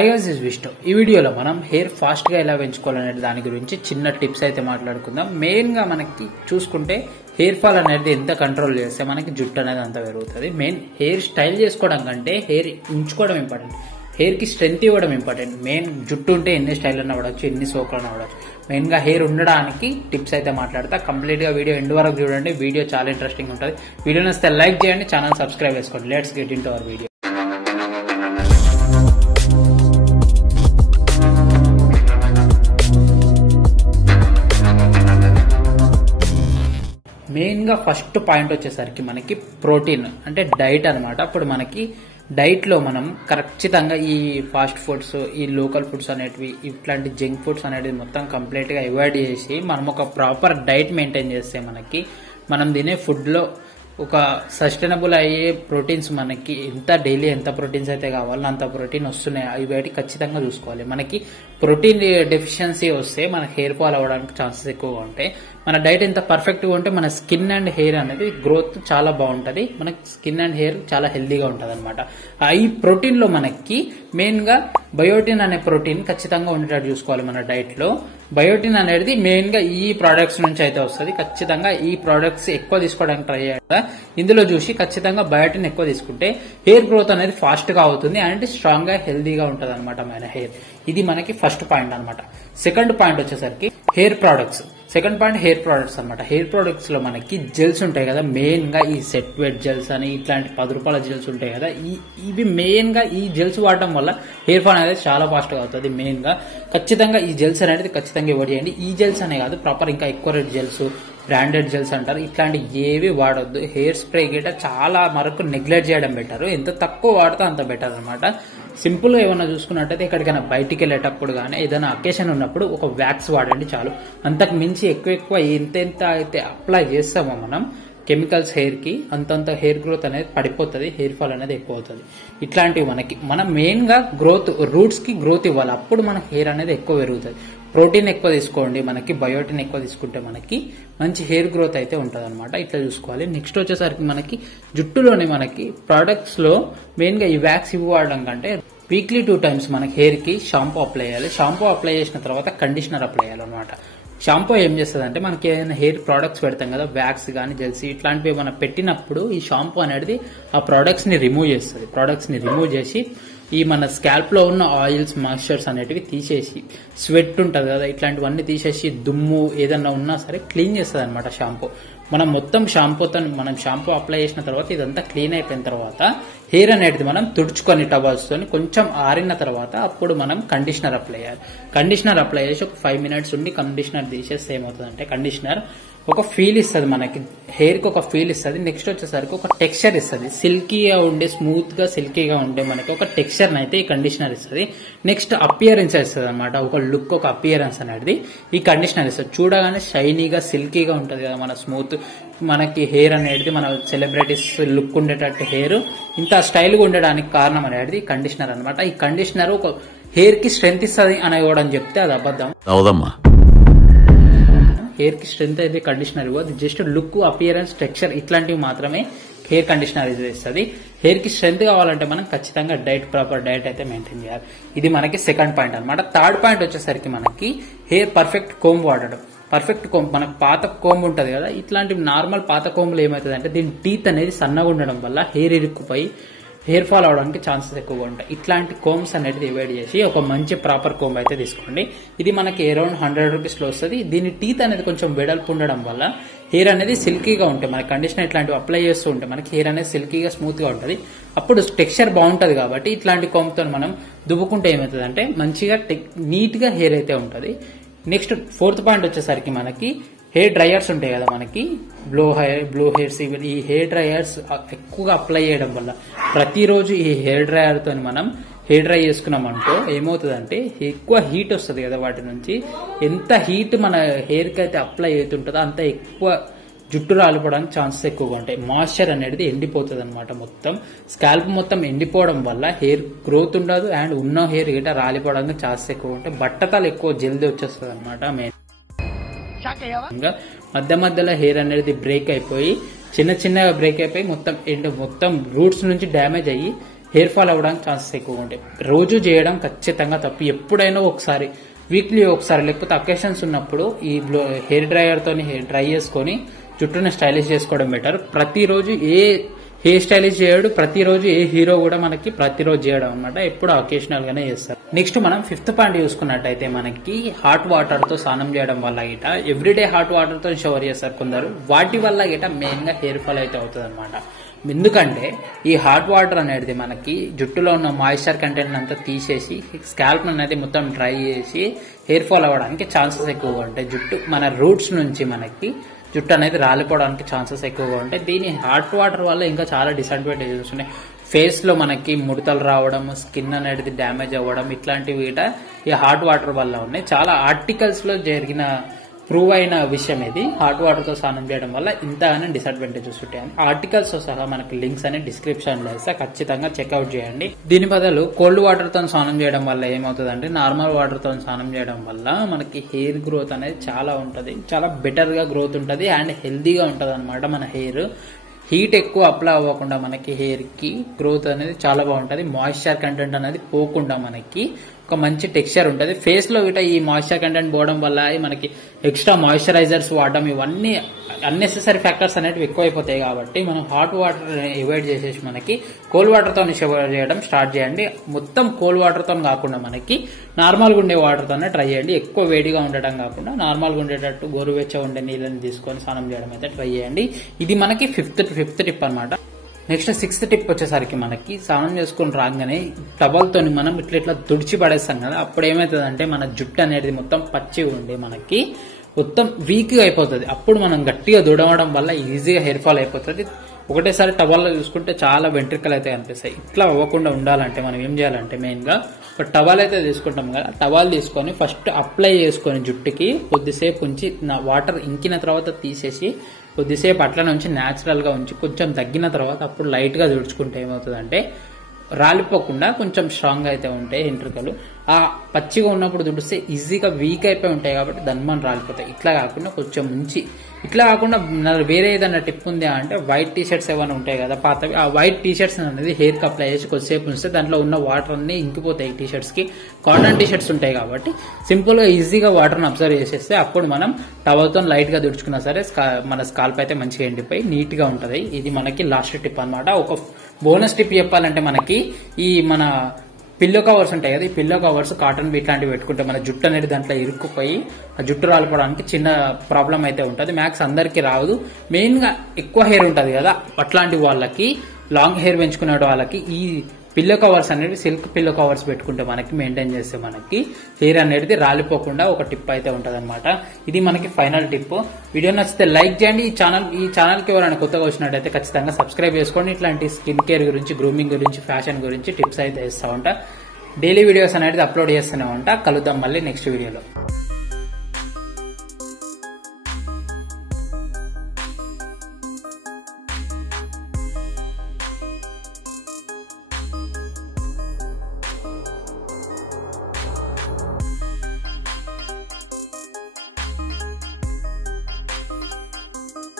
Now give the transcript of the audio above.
Guys is Vishnu. ఈ వీడియోలో మనం హెయిర్ ఫాస్ట్ గా ఎలా పెంచుకోవాలనే దాని గురించి చిన్న టిప్స్ అయితే మాట్లాడుకుందాం. మెయిన్ గా మనకి చూసుకుంటే హెయిర్ ఫాల్ అనేది ఎంత కంట్రోల్ చేస్తే మనకి జుట్టు అనేది అంత పెరుగుతుంది. మెయిన్ హెయిర్ స్టైల్ చేసుకోవడం కంటే హెయిర్ ఉంచుకోవడం ఇంపార్టెంట్. హెయిర్ కి స్ట్రెంత్ ఇవ్వడం ఇంపార్టెంట్. మెయిన్ జుట్టు ఉంటే ఎన్ని స్టైల్ అన్న అవ్వచ్చు, ఎన్ని సోకులు అవ్వచ్చు. మెయిన్ గా హెయిర్ ఉండడానికి టిప్స్ అయితే మాట్లాడతా. కంప్లీట్ గా వీడియో ఎండ్ వరకు చూడండి. వీడియో చాలా ఇంట్రెస్టింగ్ ఉంటుంది. వీడియో నచ్చితే లైక్ చేయండి, ఛానల్ సబ్స్క్రైబ్ చేసుకోండి. Let's get into hour video. Main గా ఫస్ట్ పాయింట్ వచ్చేసరికి మనకి ప్రోటీన్ అంటే డైట్ అనమాట. అప్పుడు మనకి డైట్ లో మనం ఖచ్చితంగా ఈ ఫాస్ట్ ఫుడ్స్, ఈ లోకల్ ఫుడ్స్ అనేటివి, ఇట్లాంటి జంక్ ఫుడ్స్ అనేటివి మొత్తం కంప్లీట్ గా అవాయిడ్ చేసి మనం ఒక ప్రాపర్ డైట్ మెయింటైన్ చేస్తే మనకి మనం తినే ఫుడ్ లో ఒక సస్టైనబుల్ అయ్యే ప్రోటీన్స్ మనకి డైలీ ఎంత ప్రోటీన్స్ అయితే కావాలో అంత ప్రోటీన్ వస్తున్నాయి. ఇవి ఖచ్చితంగా చూసుకోవాలి. మనకి ప్రోటీన్ డెఫిషియన్సీ వస్తే మన హెయిర్ ఫాల్ అవ్వడానికి ఛాన్సెస్ ఎక్కువగా ఉంటాయి. మన డైట్ ఎంత పర్ఫెక్ట్ గా ఉంటే మన స్కిన్ అండ్ హెయిర్ అనేది గ్రోత్ చాలా బాగుంటది. మనకి స్కిన్ అండ్ హెయిర్ చాలా హెల్దీగా ఉంటది అనమాట. ఈ ప్రోటీన్ లో మనకి మెయిన్ గా బయోటిన్ అనే ప్రోటీన్ ఖచ్చితంగా ఉండేటట్టు చూసుకోవాలి మన డైట్ లో. బయోటిన్ అనేది మెయిన్ గా ఈ ప్రొడక్ట్స్ నుంచి అయితే వస్తుంది. ఖచ్చితంగా ఈ ప్రొడక్ట్స్ ఎక్కువ తీసుకోవడానికి ట్రై చేయాలి. ఇందులో చూసి ఖచ్చితంగా బయోటిన్ ఎక్కువ తీసుకుంటే హెయిర్ గ్రోత్ అనేది ఫాస్ట్ గా అవుతుంది అండ్ స్ట్రాంగ్ గా హెల్దీగా ఉంటది అనమాట మన హెయిర్. ఇది మనకి ఫస్ట్ పాయింట్ అనమాట. సెకండ్ పాయింట్ వచ్చేసరికి hair products. Second point hair products అనమాట. హెయిర్ ప్రొడక్ట్స్ లో మనకి జెల్స్ ఉంటాయి కదా, మెయిన్ గా ఈ సెట్ వెట్ జెల్స్ అని ఇట్లాంటి 10 రూపాయల జెల్స్ ఉంటాయి కదా, ఇవి మెయిన్ గా ఈ జెల్స్ వాడటం వల్ల హెయిర్ ఫాల్ అనేది చాలా ఫాస్ట్ గా అవుతుంది. మెయిన్ గా ఖచ్చితంగా ఈ జెల్స్ అనేది ఖచ్చితంగా ఇవ్వడ్ చేయండి. ఈ జెల్స్ అనే కాదు, ప్రాపర్ ఇంకా ఎక్కువ రేట్ జెల్స్, బ్రాండెడ్ జెల్స్ అంటారు, ఇట్లాంటి ఏవి వాడొద్దు. హెయిర్ స్ప్రే గిట చాలా వరకు నెగ్లెక్ట్ చేయడం బెటర్. ఎంత తక్కువ వాడితే అంత బెటర్ అనమాట. సింపుల్ గా ఏమన్నా చూసుకున్నట్టయితే ఎక్కడికైనా బయటికి వెళ్ళేటప్పుడు కానీ ఏదైనా అకేషన్ ఉన్నప్పుడు ఒక వ్యాక్స్ వాడండి చాలు. అంతకు మించి ఎక్కువ ఎంత అయితే అప్లై చేస్తామో మనం కెమికల్స్ హెయిర్ కి అంతంత హెయిర్ గ్రోత్ అనేది పడిపోతుంది, హెయిర్ ఫాల్ అనేది ఎక్కువ అవుతుంది. ఇట్లాంటివి మనం మెయిన్ గా గ్రోత్, రూట్స్ కి గ్రోత్ ఇవ్వాలి. అప్పుడు మన హెయిర్ అనేది ఎక్కువ పెరుగుతుంది. ప్రోటీన్ ఎక్కువ తీసుకోండి, మనకి బయోటిన్ ఎక్కువ తీసుకుంటే మనకి మంచి హెయిర్ గ్రోత్ అయితే ఉంటుంది అనమాట. ఇట్లా చూసుకోవాలి. నెక్స్ట్ వచ్చేసరికి మనకి జుట్టులోని మనకి ప్రొడక్ట్స్ లో మెయిన్ గా ఈ వ్యాక్స్ వాడడం కంటే వీక్లీ 2 times మనకి హెయిర్ కి షాంపూ అప్లై చేయాలి. షాంపూ అప్లై చేసిన తర్వాత కండిషనర్ అప్లై చేయాలి అనమాట. షాంపూ ఏం చేస్తుంది అంటే మనకి ఏదైనా హెయిర్ ప్రొడక్ట్స్ పెడతాం కదా, వ్యాక్స్ కానీ జెల్స్ ఇట్లాంటివి మనం పెట్టినప్పుడు ఈ షాంపూ అనేది ఆ ప్రొడక్ట్స్ ని రిమూవ్ చేస్తుంది. ప్రొడక్ట్స్ ని రిమూవ్ చేసి ఈ మన స్కాల్ప్ లో ఉన్న ఆయిల్స్, మాయిశ్చర్స్ అనేటివి తీసేసి, స్వెట్ ఉంటది కదా, ఇట్లాంటివన్నీ తీసేసి దుమ్ము ఏదన్నా ఉన్నా సరే క్లీన్ చేస్తుంది అనమాట షాంపూ. మనం మొత్తం షాంపూ అప్లై చేసిన తర్వాత ఇదంతా క్లీన్ అయిపోయిన తర్వాత హెయిర్ అనేది మనం తుడుచుకొని టవల్స్ తోని కొంచెం ఆరిన తర్వాత అప్పుడు మనం కండిషనర్ అప్లై చేయాలి. కండిషనర్ అప్లై చేసి ఒక 5 minutes ఉండి కండిషనర్ తీసేస్తే ఏమవుతుందంటే కండిషనర్ ఒక ఫీల్ ఇస్తుంది, మనకి హెయిర్ కి ఒక ఫీల్ ఇస్తుంది. నెక్స్ట్ వచ్చేసరికి ఒక టెక్స్చర్ ఇస్తుంది. సిల్కీగా ఉండే, స్మూత్ గా సిల్కీగా ఉండే మనకి ఒక టెక్స్చర్ అయితే ఈ కండిషనర్ ఇస్తుంది. నెక్స్ట్ అపియరెన్స్ ఇస్తుంది అనమాట. ఒక లుక్, ఒక అపియరెన్స్ అనేది ఈ కండిషనర్ ఇస్తుంది. చూడగానే షైనీగా సిల్కీగా ఉంటది కదా మన స్మూత్, మనకి హెయిర్ అనేది మన సెలబ్రిటీస్ లుక్ ఉండేటట్టు హెయిర్ ఇంత స్టైల్ గా ఉండడానికి కారణం అనేది ఈ కండిషనర్ అనమాట. ఈ కండిషనర్ ఒక హెయిర్ కి స్ట్రెంత్ ఇస్తుంది అని కూడా చెప్తే అది అబద్ధం. హెయిర్ కి స్ట్రెంత్ అయితే కండిషనర్ ఇవ్వదు. జస్ట్ లుక్, అపియరెన్స్, టెక్స్చర్ ఇట్లాంటివి మాత్రమే హెయిర్ కండిషనర్ ఇస్తుంది. హెయిర్ కి స్ట్రెంత్ కావాలంటే మనం ఖచ్చితంగా ప్రాపర్ డైట్ అయితే మెయింటైన్ చేయాలి. ఇది మనకి సెకండ్ పాయింట్ అనమాట. థర్డ్ పాయింట్ వచ్చేసరికి మనకి హెయిర్ పర్ఫెక్ట్ కోంబ్ వాడడం. పర్ఫెక్ట్ కోంబ్, మనకు పాత కోంబ్ ఉంటది కదా, ఇట్లాంటి నార్మల్ పాత కోంబులు ఏమవుతుంది అంటే దీని టీత్ అనేది సన్నగా ఉండడం వల్ల హెయిర్ ఇరుక్కుపోయి హెయిర్ ఫాల్ అవడానికి ఛాన్సెస్ ఎక్కువగా ఉంటాయి. ఇట్లాంటి కోంబ్స్ అనేది అవాయిడ్ చేసి ఒక మంచి ప్రాపర్ కోంబ్ అయితే తీసుకోండి. ఇది మనకి అరౌండ్ 100 rupees లో వస్తుంది. దీని టీత్ అనేది కొంచెం వెడల్పు ఉండడం వల్ల హెయిర్ అనేది సిల్కీగా ఉంటాయి. మన కండిషనర్ ఇట్లాంటివి అప్లై చేస్తూ ఉంటే మనకి హెయిర్ అనేది సిల్కీగా, స్మూత్ గా ఉంటుంది. అప్పుడు టెక్స్చర్ బాగుంటది కాబట్టి ఇట్లాంటి కోంబ్ తో మనం దువ్వుకుంటే ఏమవుతుంది అంటే మంచిగా నీట్ గా హెయిర్ అయితే ఉంటుంది. నెక్స్ట్ ఫోర్త్ పాయింట్ వచ్చేసరికి మనకి హెయిర్ డ్రైయర్స్ ఉంటాయి కదా, మనకి బ్లో హెయిర్స్, ఈ హెయిర్ డ్రైయర్స్ ఎక్కువగా అప్లై చేయడం వల్ల ప్రతిరోజు ఈ హెయిర్ డ్రైయర్ తో మనం హెయిర్ డ్రై చేసుకున్నామనుకో ఏమవుతుందంటే ఎక్కువ హీట్ వస్తుంది కదా వాటి నుంచి. ఎంత హీట్ మన హెయిర్ కి అయితే అప్లై అవుతుంటుందో అంత ఎక్కువ జుట్టు రాలిపోవడానికి ఛాన్సెస్ ఎక్కువగా ఉంటాయి. మాయిశ్చర్ అనేది ఎండిపోతుంది అనమాట. మొత్తం స్కాల్ప్ మొత్తం ఎండిపోవడం వల్ల హెయిర్ గ్రోత్ ఉండదు అండ్ ఉన్న హెయిర్ గిట్ట రాలిపోవడానికి ఛాన్సెస్ ఎక్కువ ఉంటాయి. బట్టతలు ఎక్కువ జల్దీ వచ్చేస్తుంది అనమాట. మెయిన్ మధ్య మధ్యలో హెయిర్ అనేది బ్రేక్ అయిపోయి చిన్నగా బ్రేక్ అయిపోయి మొత్తం రూట్స్ నుంచి డ్యామేజ్ అయ్యి హెయిర్ ఫాల్ అవ్వడానికి ఛాన్సెస్ ఎక్కువగా ఉంటాయి. రోజు చేయడం ఖచ్చితంగా తప్పు. ఎప్పుడైనా ఒకసారి, వీక్లీ ఒకసారి, లేకపోతే అకేషన్స్ ఉన్నప్పుడు ఈ హెయిర్ డ్రైయర్ తోని డ్రై చేసుకొని జుట్టుని స్టైలిష్ చేసుకోవడం బెటర్. ప్రతిరోజు ఏ హెయిర్ స్టైలిష్ చేయడు, ప్రతిరోజు ఏ హీరో కూడా మనకి ప్రతిరోజు చేయడం అనమాట, ఎప్పుడు అకేషనల్ గానే చేస్తారు. నెక్స్ట్ మనం 5th పాయింట్ చూసుకున్నట్టయితే మనకి హాట్ వాటర్ తో స్నానం చేయడం వల్ల గిట, ఎవ్రీడే హాట్ వాటర్ తో షవర్ చేస్తారు కొందరు, వాటి వల్ల గిట మెయిన్ గా హెయిర్ ఫాల్ అయితే అవుతుంది అనమాట. ఎందుకంటే ఈ హాట్ వాటర్ అనేది మనకి జుట్టులో ఉన్న మాయిశ్చర్ కంటెంట్ అంతా తీసేసి స్కాల్ప్ అనేది మొత్తం డ్రై చేసి హెయిర్ ఫాల్ అవ్వడానికి ఛాన్సెస్ ఎక్కువగా ఉంటాయి. జుట్టు మన రూట్స్ నుంచి మనకి జుట్టు అనేది రాలిపోవడానికి ఛాన్సెస్ ఎక్కువగా ఉంటాయి. దీని హాట్ వాటర్ వల్ల ఇంకా చాలా డిసడ్వాంటేజెస్ ఉన్నాయి. ఫేస్ లో మనకి ముడతలు రావడం, స్కిన్ అనేది డ్యామేజ్ అవ్వడం, ఇట్లాంటివి ఈ హాట్ వాటర్ వల్ల ఉన్నాయి. చాలా ఆర్టికల్స్ లో జరిగిన ప్రూవ్ అయిన విషయం ఇది. హాట్ వాటర్ తో స్నానం చేయడం వల్ల ఇంతగానే డిసడ్వాంటేజెస్ ఉంటాయని ఆర్టికల్స్ తో సహా మనకి లింక్స్ అని డిస్క్రిప్షన్ లో ఇస్తే ఖచ్చితంగా చెక్అవుట్ చేయండి. దీని బదులు కోల్డ్ వాటర్ తో స్నానం చేయడం వల్ల ఏమవుతుందంటే, నార్మల్ వాటర్ తో స్నానం చేయడం వల్ల మనకి హెయిర్ గ్రోత్ అనేది చాలా ఉంటది, చాలా బెటర్ గా గ్రోత్ ఉంటది అండ్ హెల్దీగా ఉంటది అనమాట. మన హెయిర్ హీట్ ఎక్కువ అప్లై అవ్వకుండా మనకి హెయిర్ కి గ్రోత్ అనేది చాలా బాగుంటది. మాయిశ్చర్ కంటెంట్ అనేది పోకుండా మనకి ఒక మంచి టెక్స్చర్ ఉంటుంది. ఫేస్ లో గిట ఈ మాయిశ్చర్ కంటెంట్ పోవడం వల్ల మనకి ఎక్స్ట్రా మాయిశ్చరైజర్స్ వాడడం, ఇవన్నీ అన్నెసెసరీ ఫ్యాక్టర్స్ అనేవి ఎక్కువైపోతాయి. కాబట్టి మనం హాట్ వాటర్ అవాయిడ్ చేసేసి మనకి కోల్డ్ వాటర్ తో షవర్ చేయడం స్టార్ట్ చేయండి. మొత్తం కోల్డ్ వాటర్ తో కాకుండా మనకి నార్మల్ గా ఉండే వాటర్ తోనే ట్రై చేయండి. ఎక్కువ వేడిగా ఉండటం కాకుండా నార్మల్ గా ఉండేటట్టు గోరువెచ్చగా ఉండే నీళ్ళని తీసుకొని స్నానం చేయడం అయితే ట్రై చేయండి. ఇది మనకి ఫిఫ్త్ టిప్ అనమాట. నెక్స్ట్ 6th టిప్ వచ్చేసరికి మనకి స్నానం చేసుకుని రాగానే టవల్తో మనం ఇట్లా తుడిచి పడేస్తాం కదా, అప్పుడు ఏమవుతుందంటే మన జుట్టు అనేది మొత్తం పచ్చి ఉండి మనకి మొత్తం వీక్ గా అయిపోతుంది. అప్పుడు మనం గట్టిగా దుడవడం వల్ల ఈజీగా హెయిర్ ఫాల్ అయిపోతుంది. ఒకటేసారి టవల్లో చూసుకుంటే చాలా వెంట్రికలు అయితే కనిపిస్తాయి. ఇట్లా అవ్వకుండా ఉండాలంటే మనం ఏం చేయాలంటే, మెయిన్ గా ఒక టవల్ అయితే తీసుకుంటాం కదా, టవల్ తీసుకొని ఫస్ట్ అప్లై చేసుకొని జుట్టుకి కొద్దిసేపు ఉంచి వాటర్ ఇంకిన తర్వాత తీసేసి కొద్దిసేపు అట్లా నుంచి న్యాచురల్ గా ఉంచి కొంచెం తగ్గిన తర్వాత అప్పుడు లైట్ గా తుడుచుకుంటే ఏమవుతుందంటే రాలిపోకుండా కొంచెం స్ట్రాంగ్ అయితే ఉంటాయి వెంట్రుకలు. ఆ పచ్చిగా ఉన్నప్పుడు తుడిస్తే ఈజీగా వీక్ అయిపోయి ఉంటాయి కాబట్టి దన్మని రాలిపోతాయి. ఇట్లా కాకుండా కొంచెం ఉంచి, ఇట్లా కాకుండా వేరే ఏదైనా టిప్ ఉంది అంటే వైట్ టీ షర్ట్స్ ఏమైనా ఉంటాయి కదా పాతవి, ఆ వైట్ టీ షర్ట్స్ అనేది హెయిర్ కి అప్లై చేసి కొద్దిసేపు ఉంచితే దాంట్లో ఉన్న వాటర్ అన్ని ఇంకిపోతాయి. టీ షర్ట్స్ కి కాటన్ టీ షర్ట్స్ ఉంటాయి కాబట్టి సింపుల్ గా ఈజీగా వాటర్ ని అబ్జర్వ్ చేసేస్తే అప్పుడు మనం టవల్ తో లైట్ గా తుడుచుకున్నా సరే మన స్కాల్ప్ అయితే మంచిగా ఎండిపోయి నీట్ గా ఉంటది. ఇది మనకి లాస్ట్ టిప్ అనమాట. ఒక బోనస్ టిప్ చెప్పాలంటే మనకి ఈ మన పిల్లో కవర్స్ ఉంటాయి కదా, ఈ పిల్లో కవర్స్ కాటన్ ఇట్లాంటివి పెట్టుకుంటే మన జుట్టు అనేది దాంట్లో ఇరుక్కుపోయి ఆ జుట్టు రాలిపోవడానికి చిన్న ప్రాబ్లం అయితే ఉంటుంది. మ్యాక్స్ అందరికి రాదు, మెయిన్ గా ఎక్కువ హెయిర్ ఉంటది కదా అట్లాంటి వాళ్ళకి, లాంగ్ హెయిర్ పెంచుకునే వాళ్ళకి ఈ పిల్లో కవర్స్ అనేవి సిల్క్ పిల్లో కవర్స్ పెట్టుకుంటే మనకి మెయింటైన్ చేస్తే మనకి హెయిర్ అనేది రాలిపోకుండా ఒక టిప్ అయితే ఉంటది అనమాట. ఇది మనకి ఫైనల్ టిప్. వీడియో నచ్చితే లైక్ చేయండి. ఈ ఛానల్ కి ఎవరైనా కొత్తగా వచ్చినట్టయితే ఖచ్చితంగా సబ్స్క్రైబ్ చేసుకోండి. ఇట్లాంటి స్కిన్ కేర్ గురించి, గ్రూమింగ్ గురించి, ఫ్యాషన్ గురించి టిప్స్ అయితే ఇస్తా ఉంటా. డైలీ వీడియోస్ అనేది అప్లోడ్ చేస్తూనే ఉంటా. కలుద్దాం మళ్ళీ నెక్స్ట్ వీడియోలో.